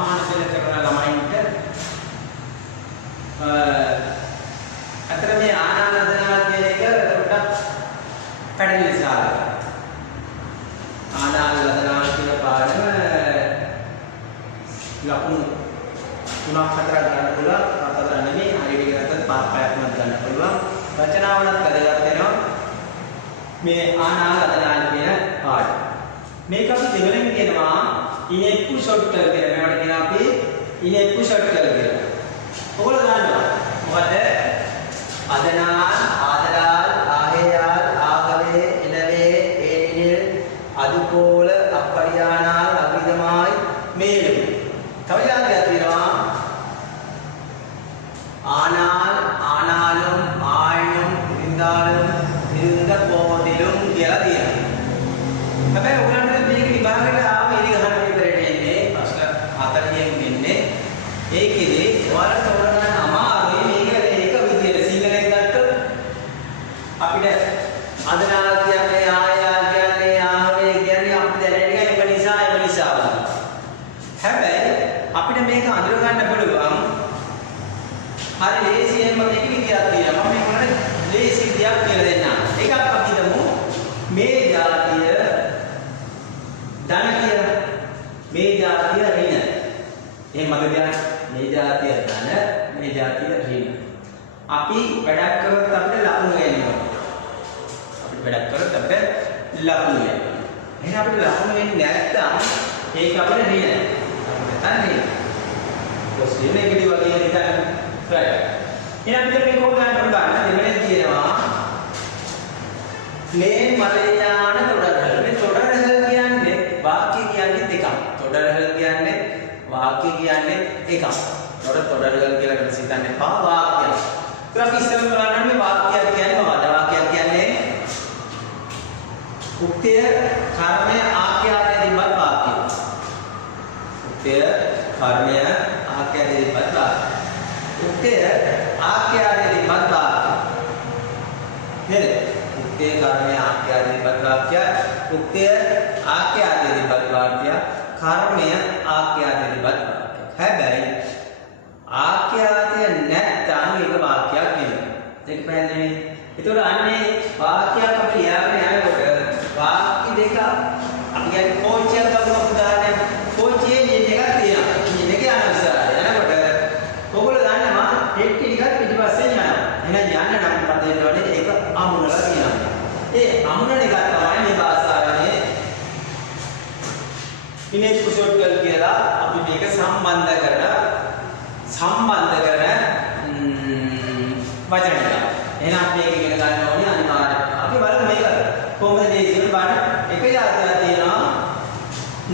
සාමාන්‍ය පෙළ කරන ළමයින්ට අතර මේ ආනාපාන කියන එක පොඩ්ඩක් පැටලෙන සාරයි. ආනාපාන කියන පාඩම ලකුණු 3ක් 4ක් ගන්න පුළුවන්. 4 නෙමෙයි හරියට ගත්තත් 5ක් ගන්න පුළුවන්. රචනාවලත් වැදගත් වෙනවා. මේ ආනාපාන කියන පාඩම. මේක අපි දෙවලින් කියනවා ඉනෙප්පු ෂොට්කර් කියලා. මේවට කියනවා අපි ඉනෙප්පු ෂොට්කර් කියලා. ඔයගොල්ලෝ දන්නවා මොකද? අදනාල්, ආදරාල්, ආහේයාල්, ආගවේ, එනවේ, ඒනිල්, අදුකෝල, අපරියානාල්, අභිදමායි, මේලු. තව යාගයක් තියෙනවා. ආනාල්, ආනාලුම්, ආයනුම්, ඉරින්දාලුම්, ඉරින්ද පොදිලුම් කියලා තියෙනවා. හැබැයි ඔයගොල්ලන්ට මේක විභාගයට ආව ඉරි ගහන පේපරේට එන්නේ ප්‍රශ්න 40න් එන්නේ. ඒකෙදි ඔයාලට තෝරගන්න අමාරුයි මේක එක විදියට සිංහලෙන් ගත්තොත් අපිට අදනාල් කියන්නේ ආයා කියන්නේ ආවේ කියන්නේ අපිට දැනෙන්නේ ඒක නිසා වගේ. හැබැයි අපිට මේක අඳුර ගන්න පුළුවන් හරි ලේසියෙන්ම මේක විදියක් තියෙනවා. මම මේකට ලේසි විදියක් කියලා දෙන්නම්. එකක් අපි හිතමු මේ જાතිය ධන කියලා. මේ જાතිය ඍණ. එහෙනම් මතක තියාගන්න මේ જાතිය ධන, මේ જાතිය ඍණ. අපි වැඩක් කරොත් අපිට ලකුණු එනවා. අපිට වැඩක් කරොත් අපිට ලකුණු එනවා. එහෙනම් අපිට ලකුණු එන්නේ නැත්නම් ඒක අපිට ඍණ. අපිට තන්නේ. කොස්ටින් එකේදී වගේ හිතන්න. right. එහෙනම් අපිට මේක හොයන්න පුළුවන්. දෙවෙනි තියෙනවා මේ මලයාන තොඩරහල්. මේ තොඩරහල් කියන්නේ වාක්‍ය කියන්නේ එකක්. තොඩරහල් කියන්නේ වාක්‍ය කියන්නේ එකක්. තොඩරහල් කියලා කරලා සිතන්නේ පා වාක්‍යයක්. ඒක අපි ඉස්සෙල්ලා බලන්න මේ වාක්‍යයක් කියන්නේ මොකක්ද? වාක්‍යයක් කියන්නේ උක්තය කර්මය ආඛ්‍යාතයේදීපත් වාක්‍යය. උක්තය කර්මය ආඛ්‍යාතයේදීපත් වාක්‍යය. උක්තය ආඛ්‍යාතයේදීපත් වාක්‍යය. නේද? උක්තය කර්මය ආඛ්‍යාතයේදීපත් වාක්‍යය. උක්තය ආඛ්‍යාතයේදීපත් වාක්‍යය. කර්මය ආඛ්‍යාතයේදීපත් වාක්‍යය. හැබැයි ආඛ්‍යාතය නැත්නම් ඒක වාක්‍යයක් නෙවෙයි. ඒක පැහැදිලි නේ? ඒතකොට අන්නේ වාක්‍යයක් අපි ලියාගෙන යනකොට වාක්‍ය දෙක අපි කියන්නේ කෝච්චියක් ගමු උදාහරණයක්. කෝච්චියේ ඉන්ජින් එකක් තියෙනවා. ඉන්ජින් එකේ යන ඉස්සරහට යනකොට ඔයගොල්ලෝ දන්නවා හෙට්ටි ටිකක් පිටිපස්සෙන් යනවා. එහෙනම් යන්න නම් මොකද වෙන්නේ? ඒක අමුණලා තියෙනවා. ඒ අමුණන එක තමයි මේ භාෂාවේ ඉනෙප්පු ෂොට්කර් කියලා අපි මේක සම්බන්ධ කරන වචන ටික. එහෙනම් මේක ඉගෙන ගන්න ඕනේ අනිවාර්යයෙන්. අපි බලමු මේක කොහොමද මේ ජීවන බලන්න. එක යාත්‍රාවක් තියෙනවා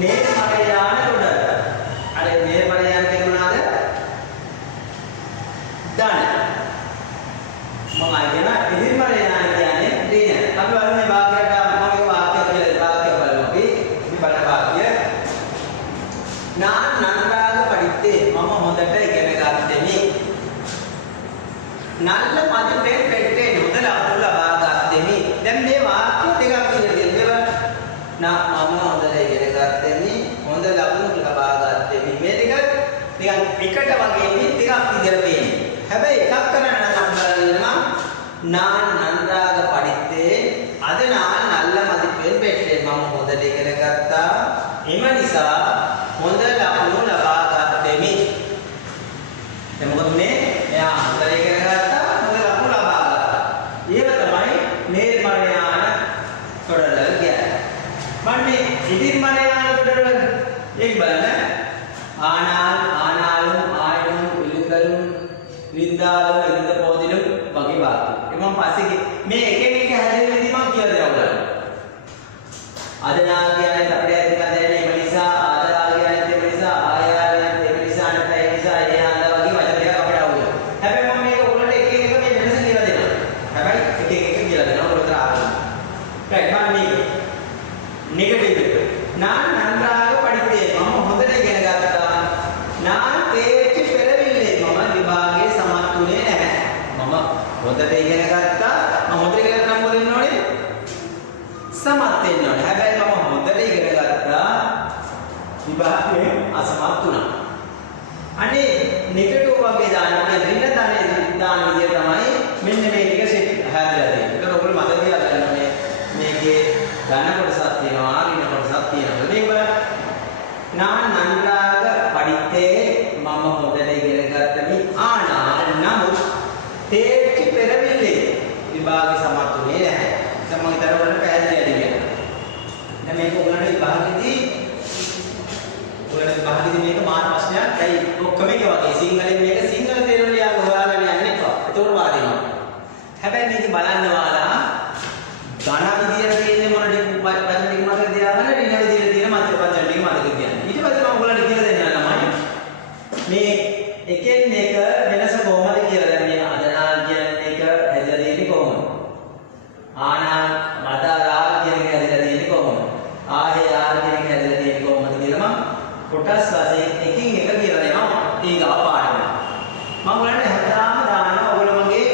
නේර්මල යාන උඩ. අර නේර්මල යාන කියන්නේ මොනවාද? ධන. මම කියන ඉදිරිමල යාන කියන්නේ ඍණ. අපි බලමු මේ වාක්‍යයට මොකක්ද වාක්‍ය කියලා වාක්‍ය බලමු අපි. ඉතින් බලන්න වාක්‍ය. நான் நன்றாக படித்தேன். මම හොඳට ඉගෙන ගත්තෙමි. நல்ல மதிப்பெண் பெற்றேன். හොඳ ලකුණු ලබා ගත්තෙමි. දැන් මේ වාක්‍ය දෙකක් විදිහට මම හොඳට ඉගෙන ගත්තෙමි. හොඳ ලකුණු ලබා ගත්තෙමි. මේ දෙක නිකන් එකට වගේ ටිකක් විදිහට පේන්නේ. හැබැයි එකක් කරන්න නම් බලන්න நான் நன்றாக படித்தேன். அதனால் நல்ல மதிப்பெண் பெற்றேன். මම හොඳට ඉගෙන ගත්තා. එම නිසා හොඳ ලකුණු ලබා ගත්තෙමි. දැන් මොකද මේ? එයා හොඳට ඉගෙන ගත්තා, හොඳ ලකුණු ලබා ගත්තා. ඒක තමයි නේර්මල යාන තොඩරහල් කියන්නේ. මම මේ ඉදිරිමල යාන තොඩරහල් ඒක බලන්න. ආනාල්, ආනාලුම්, ආයනුම්, ඉලින්දලුම්, ඉරින්දාලුම්, ඉරින්ද පොදිලුම් වගේ වාක්‍ය. ඒක මම පස්සේ මේ එක එක හැදෙන්නේදී මම කියලා දෙනවා ඔයාලට. අදනාල් කියන්නේ අපිට ඒක දැනෙන්නේ ඒ නිසා ආදරාල් කියන්නේ ඒ නිසා ආයාල් කියන්නේ ඒ නිසා නැත්නම් ඒ නිසා ඒ ආන්දා වගේ වචන දෙකක් අපිට අවුල. හැබැයි මම මේක ඔයගොල්ලන්ට එක එක මේ වෙනස කියලා දෙනවා. හැබැයි එක එක කියලා දෙනවා ඔයගොල්ලන්ට ආවම. right මම මේක නෙගටිව් එක. நான் நன்றாக படித்தேன். මම හොඳට ඉගෙන ගත්තා. நான் தேர்ச்சி பெறவில்லை. මම විභාගයේ සමත් වුණේ නැහැ. මම හොඳට ඉගෙන ගත්තා. මම හොඳට ඉගෙන ගන්න මොකද වෙන්න ඕනේ? සමත් වෙන්න ඕනේ. හැබැයි මම හොඳට ඉගෙන ගත්තා. විභාගයේ අසමත් වුණා. එකෙන් එක වෙනස කොහොමද කියලා දැන් මේ අදනාල් කියන එක හැදලා තියෙන්නේ කොහොමද? ආනා මදාරා කියන එක හැදලා තියෙන්නේ කොහොමද? ආහේ ආ කියන එක හැදලා තියෙන්නේ කොහොමද කියලා මම කොටස් වශයෙන් එකින් එක කියලා දෙනවා ඊගාව පාඩම. මම ඔයාලට හැමදාම දානවා ඔයගොල්ලෝගේ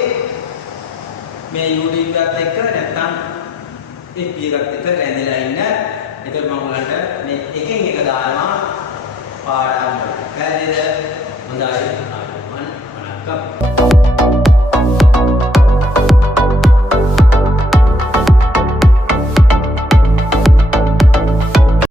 මේ YouTube එකත් එක්ක නැත්නම් FB එකත් එක්ක රැඳිලා ඉන්න. ඒකත් මම ඔයාලට මේ එකින් එක දානවා පාඩම් වල. හරිද? හොඳයි. වණක්කම්.